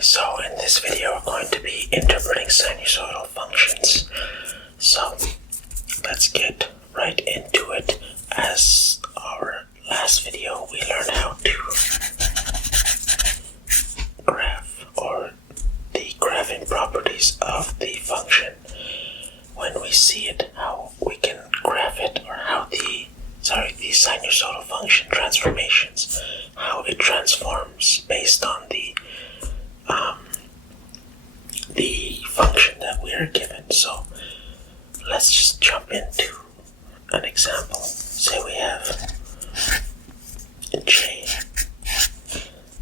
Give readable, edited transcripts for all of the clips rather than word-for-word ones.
So in this video we're going to be interpreting sinusoidal functions. So let's get right into it. As our last video, we learned how to graph, or the graphing properties of the function. When we see it, how we can graph it, or how the sinusoidal function transformations, how it transforms based on the function that we are given. So let's just jump into an example. Say we have j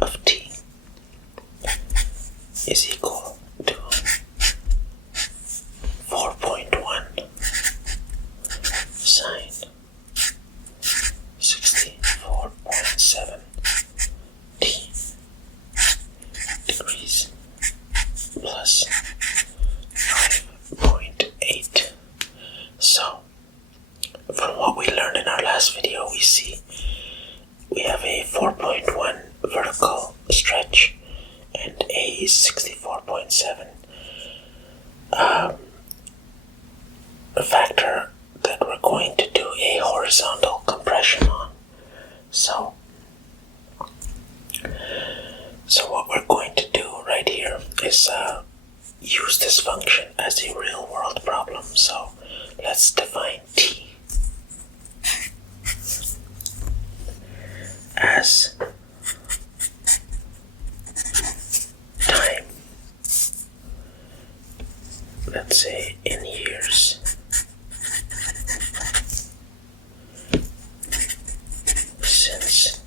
of t is equal to 4.1 sine 64.7 t degrees plus 5.8. So, from what we learned in our last video, we see we have a 4.1 vertical stretch and a 64.7 a factor that we're going to do a horizontal compression on. So what we're going to do right here is use this function as a real world problem. So let's define t as time, let's say in years, since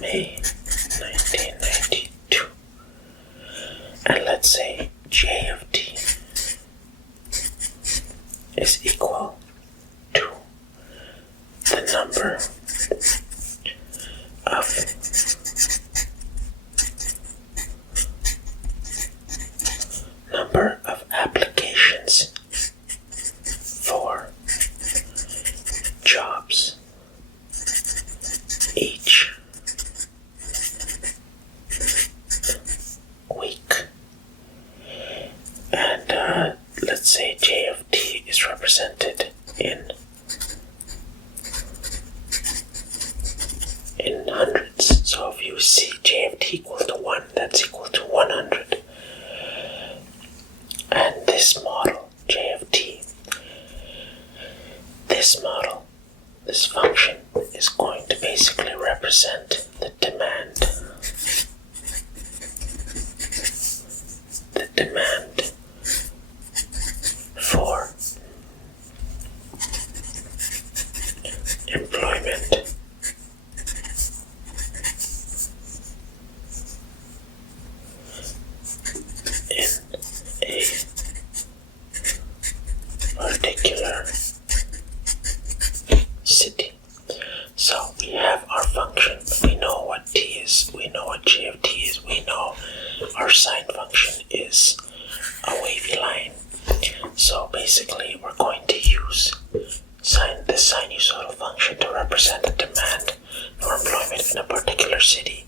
May 1992, and let's say j of t is equal to the number of applications for jobs each week. And let's say j of t is represented in hundreds. So if you see j of t equal to 1, that's equal to 100. And this model, j of t, this function is going to basically represent the demand for employment in a particular city. So we have our function, we know what t is, we know what j of t is, we know our sine function is a wavy line. So basically we're going to use the sinusoidal function to represent the demand for employment in a particular city,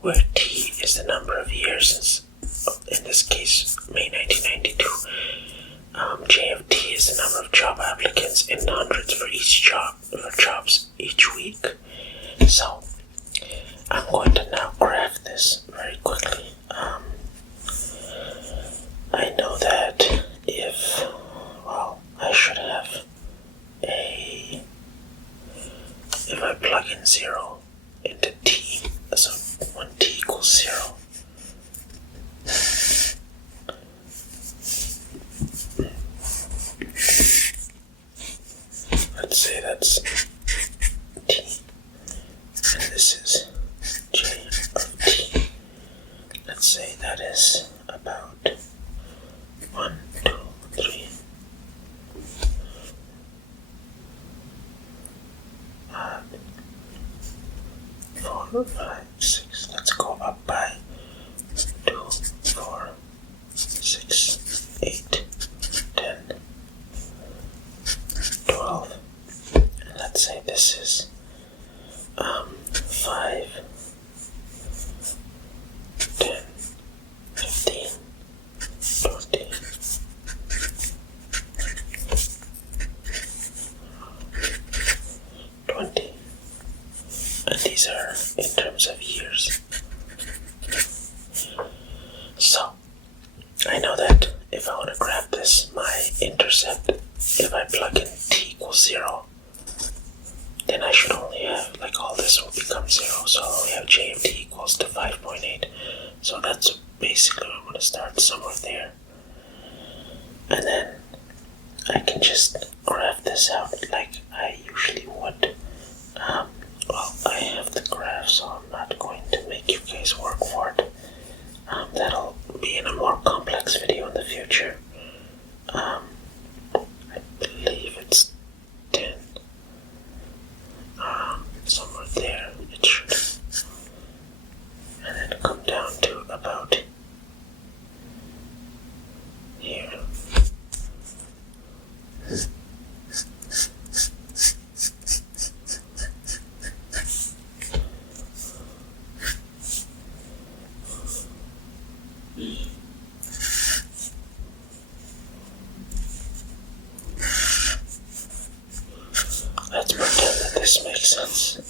where t is the number of years since, in this case, May 1992. J of t is the number of job applicants in hundreds for jobs each week. So I'm going to now graph this very quickly. I know that I should have if I plug in 0 into t, so when t equals 0, let's say that's t, and this is j of t. Let's say that is about 1, 2, 3, 4, 5, 6. Let's go up by 2, 4, 6, 8, 10, 12. And let's say this is 5, 10, So that's basically I'm gonna start somewhere there. And then I can just graph this out like I usually would. Well, I have the graph, so I'm not going to make you guys work for it. That'll be in a more complex video in the future. I believe it's 10. Somewhere there it should. And then come down to about here. Let's pretend that this makes sense.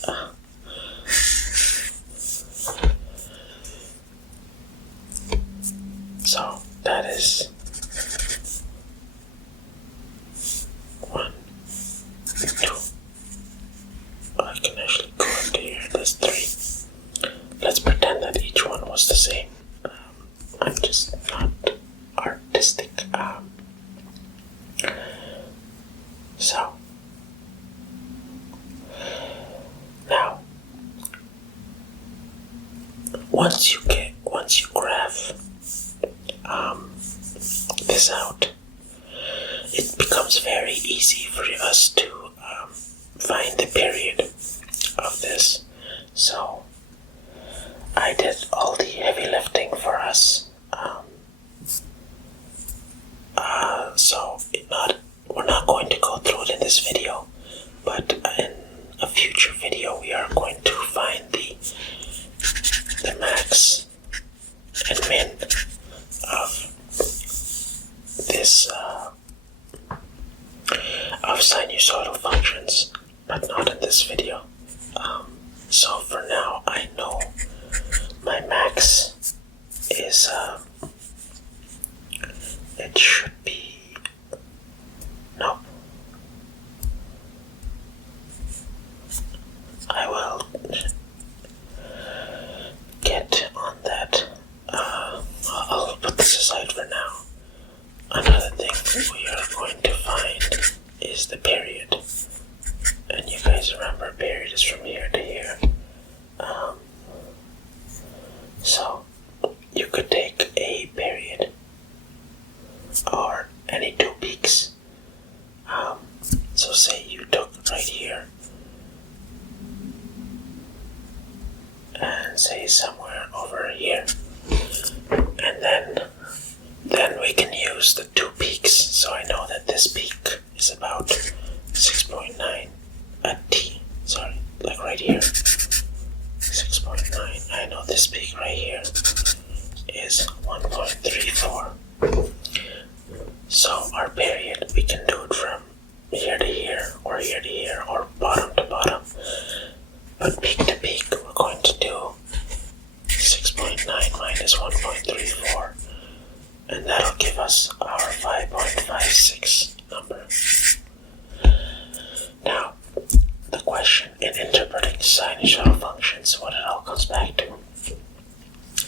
So that is 1, 2. I can actually go up to here. That's 3. Let's pretend that each one was the same. I'm just not artistic. So now, once you graph this out, it becomes very easy for us to find the period of this. So I did all the heavy lifting for us. So we're not going to go through it in this video, but in a future video we are going to find the max and min of this of sinusoidal functions, but not in this video. So for now I know my max is it should be no. I will get on that. I'll put this aside for now. Another thing we are going to find is the period. And you guys remember period is from here to here. So you could take a period or any 2 peaks. So say you took right here and say somewhere over here, and then we can use the 2 peaks. So I know that this peak is about 6.9 at T. Sorry, like right here. 6.9. I know this peak right here is 1.34. So our period, we can do it from here to here, or here to here, or bottom to bottom. But peak to peak, we're going to do 6.9 minus 1.34, and that'll give us our 5.56 number. Now, the question in interpreting sinusoidal functions, what it all comes back to,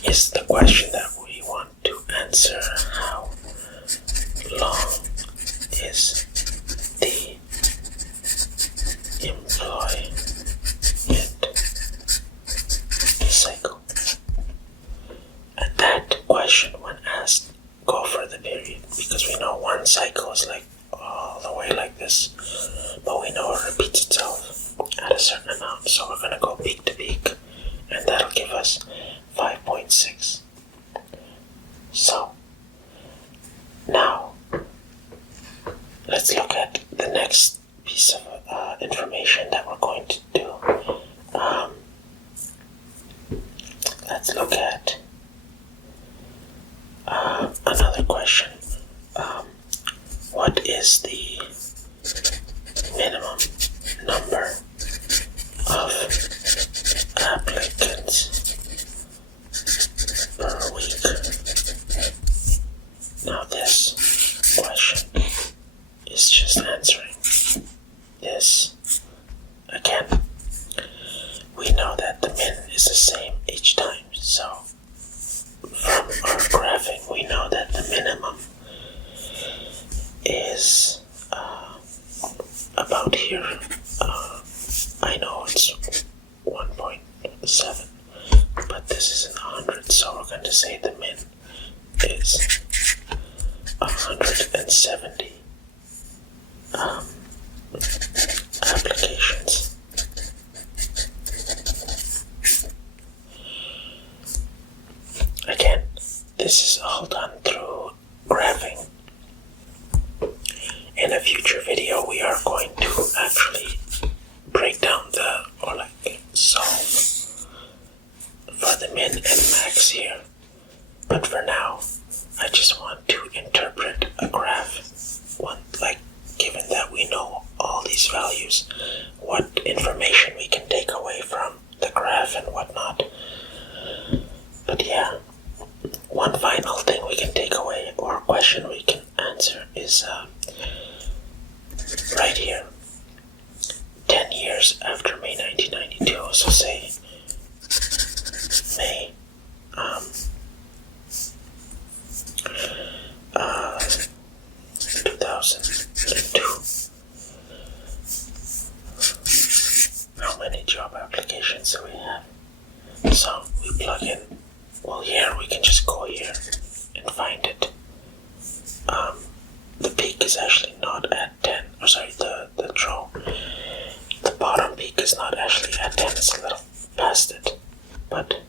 is the question that we want to answer: how long is the employment cycle? And that question, when asked, go for the period, because we know one cycle is like all the way like this, but we know it repeats itself at a certain amount, so we're going to go peak to peak, and that'll give us 5.6. So now let's look at the next piece of information that we're going to do. Let's look at another question. What is the minimum number of applicants per week? Now this question is just answering this. Again, we know that the min is the same each time, so 100. So we're going to say the min is 170 applications. Again, this is all done through graphing. In a future video, we are going to actually break down solve for the min and max here. But for now, I just want to interpret a graph. Given that we know all these values, what information we can take away from the graph and whatnot. But yeah, one final thing we can take away, or question we can answer, is right here. 10 years after May 1992, so say May 2002. How many job applications do we have? So we plug in, well, here we can just go here and find it. The peak is actually not at 10, or sorry, the bottom peak is not actually at 10, it's a little past it. But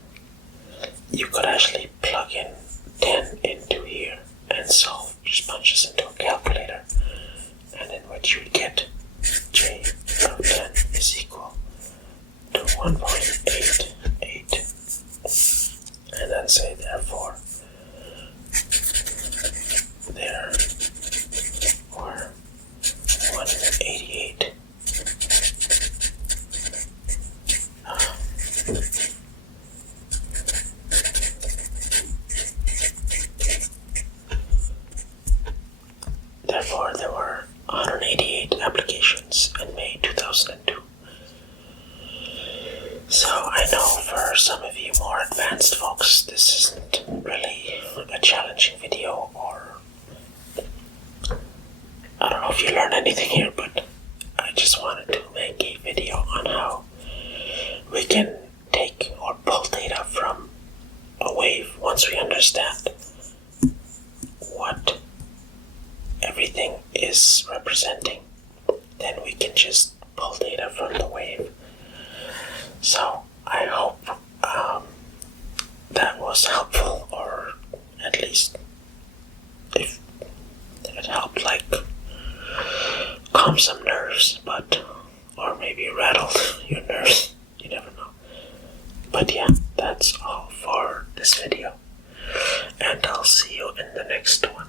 you could actually plug in 10 into here and solve, just punch this into a calculator, and then what you would get, J of 10 is equal to 1.88, and then say therefore there were 188 therefore there were 188 applications in May 2002. So I know for some of you more advanced folks, this isn't really a challenging video, or I don't know if you learned anything here, but I just wanted to make a video on how we can take or pull data from a wave. Once we understand what everything is representing, then we can just pull data from the wave. So I hope that was helpful, or at least if it helped calm some nerves, or maybe rattled your nerves, you never know. But yeah, that's all for this video, and I'll see you in the next one.